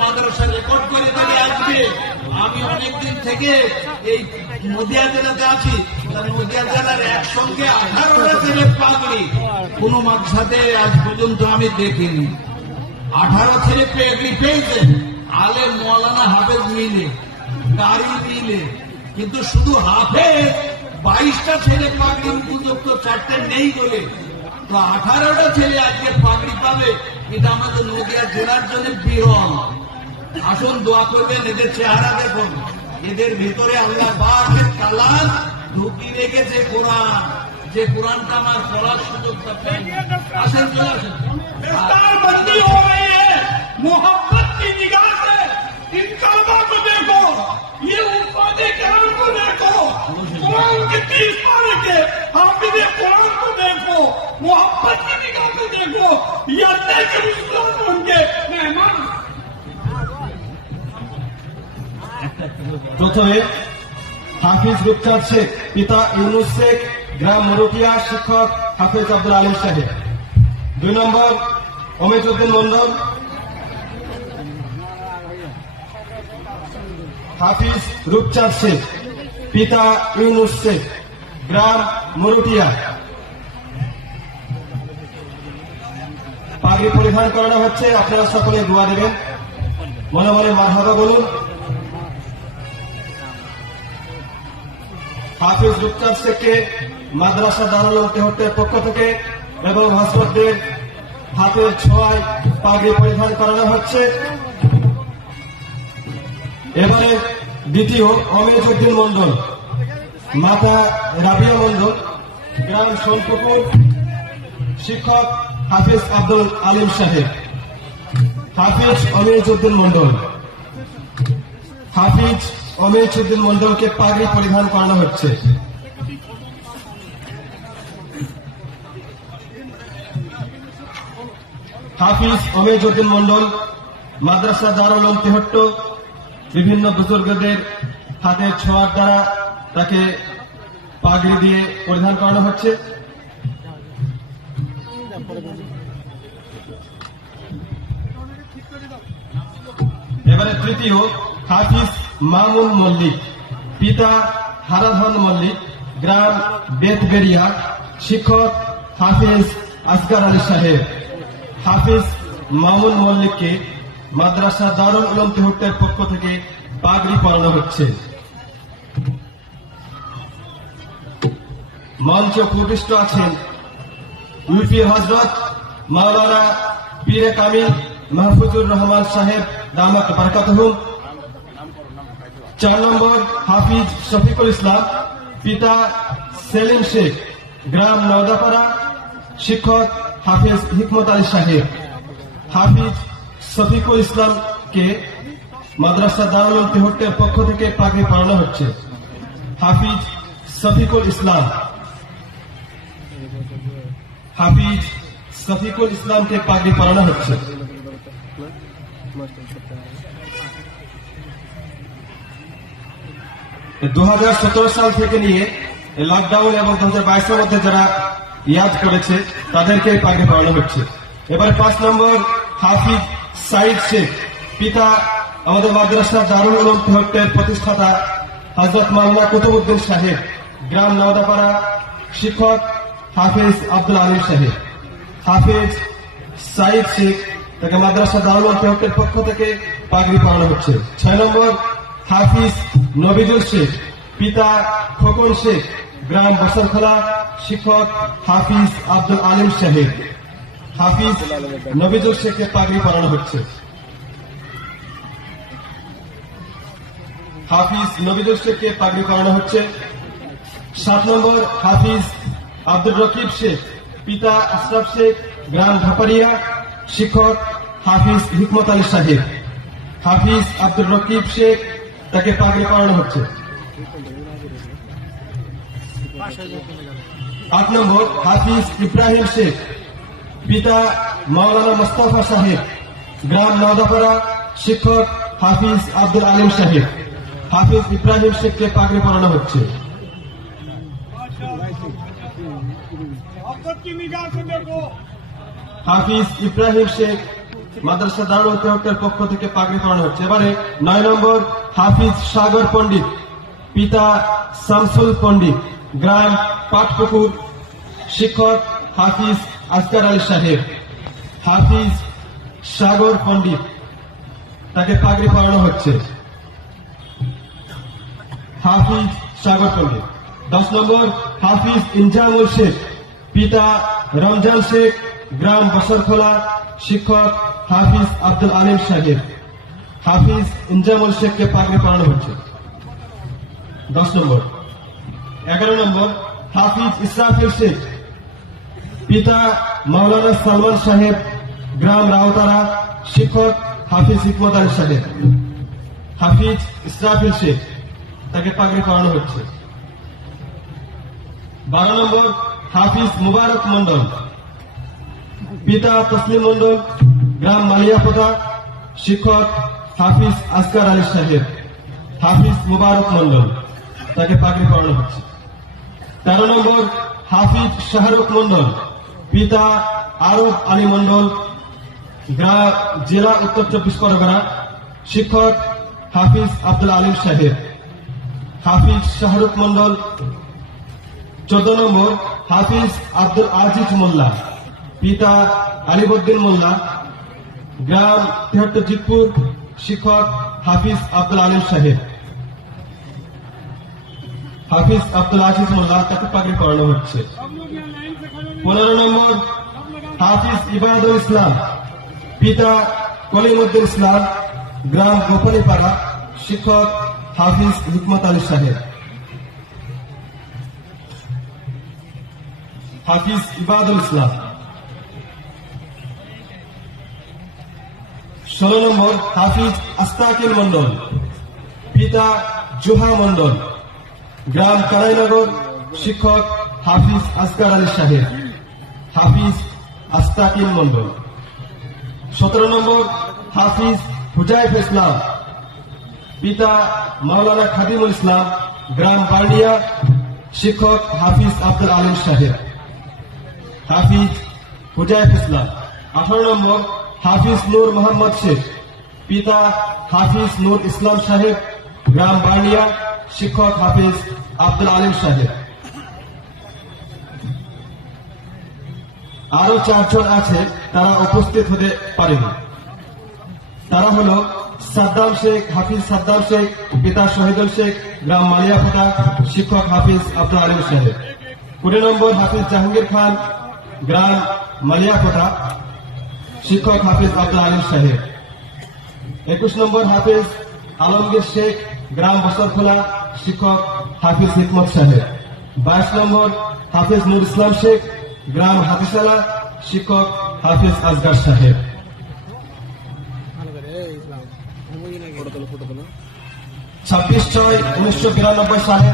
মাদ্রাসা record করে তাহলে আসবে। আমি অনেকদিন থেকে এই নদিয়া জেলাতে আছি, নদিয়া জেলার একসঙ্গে 18টা ছেলে পাগড়ি কোন মাদ্রাসাতে আজ পর্যন্ত আমি দেখিনি। 18 ছেলে পাগড়ি পেয়েছে, আলেম মৌলানা হাফেজ মিলে, কারি মিলে, কিন্তু শুধু হাফেজ 22টা ছেলে পাগড়ি উপযুক্ত, 4টে নেই বলে তো 18টা ছেলে আজকে পাগড়ি পাবে। এটা আমাদের নদিয়া জেলার জন্য বিরল। আসুন দোয়া করবেন, এদের চেহারা দেখুন, এদের ভিতরে আল্লাহ পাকের কালাম ঢুকিয়ে রেখেছে কোরআন, যে কোরআনটা আমার পড়ার সুযোগ পাই। আসেন চলে আসেন। बंदी हो रही है मोहब्बत की निगाह से इन काबा को देखो, ये उम्मत किराम को देखो, कुरान के 30 पारे के हाफिज कुरान को देखो, मोहब्बत की निगाह से देखो, ये अल्लाह के मुस्लिम उनके मेहमान। প্রথমে হাফিজ রূপচাঁদ শেখ, পিতা ইউনুস শেখ, গ্রাম মরুকিয়া, শিক্ষক হাফিজ আব্দুল আলিম সাহেব। 2 নম্বর অমিজউদ্দিন মন্ডল, হাফিজ রূপচাঁদ শেখ, পিতা ইউনুস শেখ, গ্রাম মরুকিয়া। পাগড়ি পরিধান করানো হচ্ছে, আপনারা সকলে দোয়া দেবেন, মনে মনে মারহাবা বলুন। হাফিজ রূপচাঁদ শেখকে মাদ্রাসা দারুল উলুম তেহট্টের পক্ষ থেকে এবং ভাস্করদের হাতের ছোঁয়ায় পাগড়ি পরিধান করানো হচ্ছে। এবারে দ্বিতীয় অমিজউদ্দিন মন্ডল, মাতা রাবিয়া মন্ডল, গ্রাম সোনপুকুর, শিক্ষক হাফিজ আব্দুল আলিম সাহেব। হাফিজ অমিজউদ্দিন মন্ডল, হাফিজ অমিজউদ্দিন মন্ডলকে পাগড়ি পরিধান করানো হচ্ছে। হাফিজ অমিজউদ্দিন মন্ডল মাদ্রাসা দারুল উলুম তেহট্ট বিভিন্ন বুজুর্গদের হাতের ছোঁয়ার দ্বারা তাকে পাগড়ি দিয়ে পরিধান করানো হচ্ছে। এবারে তৃতীয় হাফিজ মামুন মল্লিক, পিতা হারাধন মল্লিক, গ্রাম বেতবেরিয়া, শিক্ষক হাফিজ আসগার আলী সাহেব। হাফিজ মামুন মল্লিককে মাদ্রাসা দারুল উলুম তেহট্টের পক্ষ থেকে পাগড়ি পরানো হচ্ছে। মঞ্চে উপবিষ্ট আছেন ইউপি হজরত মাওলানা পীরে কামিল মাহফুজুর রহমান সাহেব দামাত বারাকাতুহুম। 4 নম্বর হাফিজ শফিকুল ইসলাম, পিতা সেলিম শেখ, গ্রাম নওদাপাড়া, শিক্ষক হাফিজ হিকমত আলী সাহেব। হাফিজ শফিকুল ইসলামকে মাদ্রাসা দারুল উলুম তেহট্টের পক্ষ থেকে পাগড়ি পরানো হচ্ছে। হাফিজ শফিকুল ইসলাম, হাফিজ শফিকুল ইসলামকে পাগড়ি পরানো হচ্ছে। 2017 সাল থেকে নিয়ে লকডাউন এবং 2022 মধ্যে যারা ইয়াদ করেছে তাদেরকে পাগড়ি পরানো হচ্ছে। এবারে 5 নম্বর হাফিজ সাইদ শেখ, পিতা আমাদের মাদ্রাসা দারুল উলুম তেহট্টের প্রতিষ্ঠাতা হযরত মাওলানা কুতুবউদ্দিন সাহেব, গ্রাম নওদাপাড়া, শিক্ষক হাফিজ আব্দুল আলিম সাহেব। হাফিজ সাইদ শেখ তাকে মাদ্রাসা দারুল উলুম তেহট্টের পক্ষ থেকে পাগড়ি পরানো হচ্ছে। 6 নম্বর হাফিজ নবিজুল শেখ, পিতা খোকন শেখ, গ্রাম বসরখোলা, শিক্ষক হাফিজ আব্দুল আলিম সাহেব। হাফিজ নবিজুল শেখকে পাগড়ি পরানো হচ্ছে। হাফিজ নবিজুল শেখকে পাগড়ি পরানো হচ্ছে। 7 নম্বর হাফিজ আব্দুল রকিব শেখ, পিতা আশরাফ শেখ, গ্রাম ধাপারিয়া, শিক্ষক হাফিজ হিকমত আলী সাহেব। হাফিজ আব্দুল রকিব শেখ তাকে পাগড়ি পরানো হচ্ছে। 8 নম্বর হাফিজ ইব্রাহিম শেখ, পিতা মাওলানা মুস্তাফা সাহেব, গ্রাম নওদাপাড়া, শিক্ষক হাফিজ আব্দুল আলিম সাহেব। হাফিজ ইব্রাহিম শেখকে পাগড়ি পরানো হচ্ছে। হাফিজ ইব্রাহিম শেখ মাদ্রাসা দারুল তেহট্টের পক্ষ থেকে পাগড়ি পরানো হচ্ছে। এবারে 9 নম্বর হাফিজ সাগর পণ্ডিত, পিতা শামসুল পণ্ডিত, গ্রাম পাটপুকুর, শিক্ষক হাফিজ আসগার আলী সাহেব। হাফিজ সাগর পণ্ডিত, তাকে পাগড়ি পরানো হচ্ছে। হাফিজ সাগর পণ্ডিত। 10 নম্বর হাফিজ ইনজামুল শেখ, পিতা রমজান শেখ, গ্রাম বসরখোলা, শিক্ষক হাফিজ আব্দুল আলিম সাহেব। হাফিজ ইনজামুল শেখকে পাগড়ি পরানো হচ্ছে। 10 নম্বর। 11 নম্বর হাফিজ ইসরাফিল শেখ, পিতা মাওলানা সালমান সাহেব, গ্রাম রাউতারা, শিক্ষক হাফিজ হিকমত আলী সাহেব। হাফিজ ইসরাফিল শেখ, তাকে পাগড়ি পরানো হচ্ছে। 12 নম্বর হাফিজ মুবারক মন্ডল, পিতা তসলিম মন্ডল, গ্রাম মালিয়াপোতা, শিক্ষক হাফিজ আসগার আলী সাহেব। হাফিজ মুবারক মন্ডল, তাকে পাগড়ি পরানো হচ্ছে। 13 নম্বর হাফিজ শাহরুখ মন্ডল, পিতা আরব আলী মন্ডল, গ্রাম জেলা উত্তর 24 পরগনা, শিক্ষক হাফিজ আব্দুল আলিম সাহেব। হাফিজ শাহরুখ মন্ডল। 14 নম্বর হাফিজ আব্দুল আজিজ মোল্লা, পিতা আলিবুদ্দিন মোল্লা, গ্রাম তেহট্ট জিতপুর, শিক্ষক হাফিজ আব্দুল আলিম সাহেব। হাফিজ আব্দুল আজিজ মোল্লা, তাকে পাগড়ি পরানো হচ্ছে। 15 নম্বর হাফিজ ইবাদুল ইসলাম, পিতা কলিমুদ্দিন ইসলাম, গ্রাম গোপালীপাড়া, শিক্ষক হাফিজ হিকমত আলী সাহেব। হাফিজ ইবাদুল ইসলাম। 16 নম্বর হাফিজ আস্তাকিল মন্ডল, পিতা জুহা মন্ডল, গ্রাম কারাইনগর, শিক্ষক হাফিজ আসগার আলী সাহেব। হাফিজ আস্তাকিল মন্ডল। 17 নম্বর হাফিজ হুজাইফ ইসলাম, পিতা মাওলানা খাদিমুল ইসলাম, গ্রাম বার্নিয়া, শিক্ষক হাফিজ আব্দুল আলিম সাহেব। হাফিজ হুজাইফ ইসলাম। 18 নম্বর হাফিজ নূর মোহাম্মদ শেখ, পিতা হাফিজ নূর ইসলাম সাহেব, গ্রাম বার্নিয়া, শিক্ষক হাফিজ আব্দুল আলিম সাহেব। আরো 4 জন আছে, তারা উপস্থিত হতে পারেনি। তারা হল সাদ্দাম শেখ, হাফিজ সাদ্দাম শেখ, পিতা শহীদুল শেখ, গ্রাম মালিয়াপোতা, শিক্ষক হাফিজ আব্দুল আলিম সাহেব। 20 নম্বর হাফিজ জাহাঙ্গীর খান, গ্রাম মালিয়াপোতা, শিক্ষক হাফিজ আব্দুল আলিম সাহেব। 21 নম্বর হাফিজ আলমগীর শেখ, গ্রাম বসরখোলা, শিক্ষক হাফিজ হিকমত সাহেব। 22 নম্বর হাফিজ নুর ইসলাম শেখ, গ্রাম হাতিশালা, শিক্ষক হাফিজ আসগার সাহেব। 26/6/1992 সালে